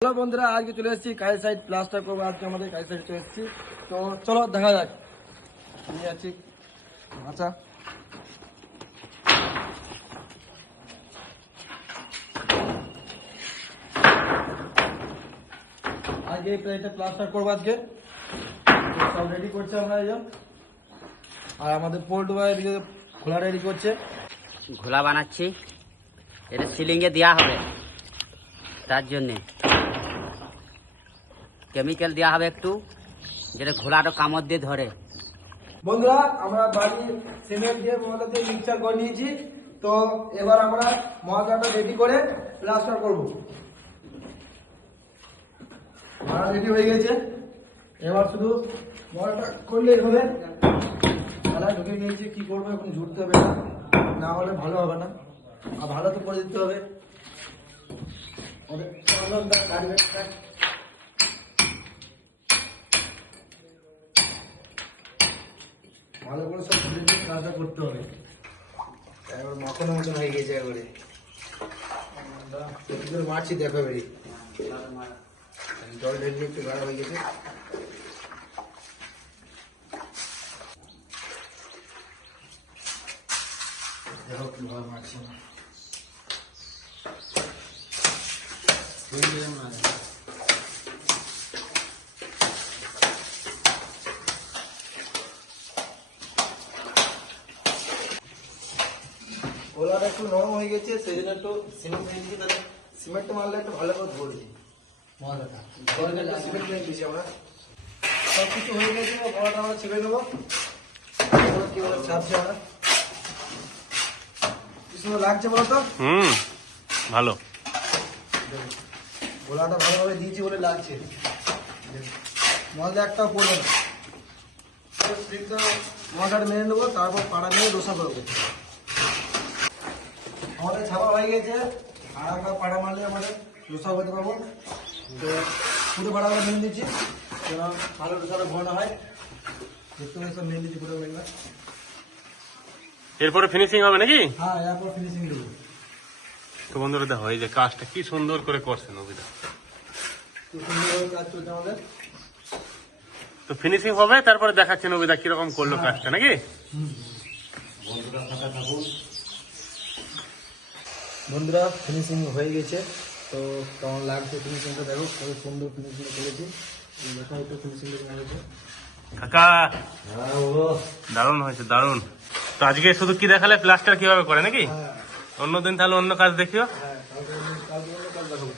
Hello বন্ধুরা, আজকে চলে এসেছি কাজ সাইড প্লাস্টার করবো। আজকে আমাদের কাজ সাইড চলে এসেছি, তো চলো দেখা যাক। নিয়ে আছি আচ্ছা, আজকে এই প্লেটটা প্লাস্টার করবো। আজকে সব রেডি করছে আমরা এই আর আমাদের পোল্ট বয় এদিকে খোলা রেডি করছে। ঘোলা বানাচ্ছি, এটা সিলিংয়ে দেওয়া হবে, তার জন্যে কেমিক্যাল দেওয়া হবে একটু, যেটা ঘোলাটা কামড় দিয়ে ধরে। বন্ধুরা, আমরা বাড়ি সিমেন্ট দিয়ে ময়দা দিয়ে মিক্সচার করে নিয়েছি। তো এবার আমরা ময়দাটা রেডি করে প্লাস্টার করব। রেডি হয়ে গেছে, এবার শুধু ময়দাটা করলেই হবে। খেলায় ঢুকে গিয়েছি, কি করবো এখন, জুড়তে হবে, না হলে ভালো হবে না, আর ভালো তো করে দিতে হবে। ভালো করে সব ধীরে ধীরে কাজটা করতে হবে। এবার মাখনের মতন হয়ে গেছে একবারে, মারছি দেখো বেরি জল ঢেলে একটু গাঢ় হয়ে গেছে। দেখো কি ভালো মারছি না, গোলাটা একটু নরম হয়ে গেছে, সেই জন্য একটু সিমেন্ট দিয়ে দিচ্ছি। তাহলে সিমেন্টটা মারলে একটু ভালো করে ধরছি ময়দাটা, সিমেন্ট দিয়ে দিচ্ছি আমরা। সব কিছু হয়ে গেছে, গোলাটা আমরা ছেড়ে নেবো। কিভাবে ছাপছে আমরা, কি সুন্দর লাগছে বলতো। ভালো, গোলাটা ভালোভাবে দিয়েছি বলে লাগছে, ময়দা একটাও পড়বে না। ময়দাটা মেরে নেবো, তারপর পাড়া নিয়ে দোসা করবো। আমাদের ছাপা হয়ে গেছে, আর আমরা পাড়া মারলে আমাদের দোসা করতে পারবো। তো পুরো পাড়া আমরা মেনে দিচ্ছি, যেন ভালো দোসাটা ঘন হয়। দেখতে সব মেনে দিচ্ছি পুরো মেঘলা। এরপরে ফিনিশিং হবে নাকি? হ্যাঁ, এরপর ফিনিশিং দেবো। তো বন্ধুরা দেখো, এই যে কাজটা কি সুন্দর করে করছে নবীদা। খুব সুন্দরভাবে কাজ চলছে আমাদের। তো ফিনিশিং হবে, তারপরে দেখাচ্ছে নবীদা কিরকম করলো কাজটা নাকি। বন্ধুরা ফাঁকা থাকুন। বন্ধুরা, ফিনিশিং হয়ে গেছে, তো কেমন লাগছে ফিনিশিংটা দেখো, কত সুন্দর ফিনিশিং করেছি। দেখা একটু ফিনিশিং হয়েছে কাকা, দারুণ হয়েছে, দারুণ। তো আজকে শুধু কি দেখালে প্লাস্টার কিভাবে করে নাকি? অন্যদিন তাহলে অন্য কাজ দেখিও। হ্যাঁ, কালকে অন্য কাজ দেখাবো।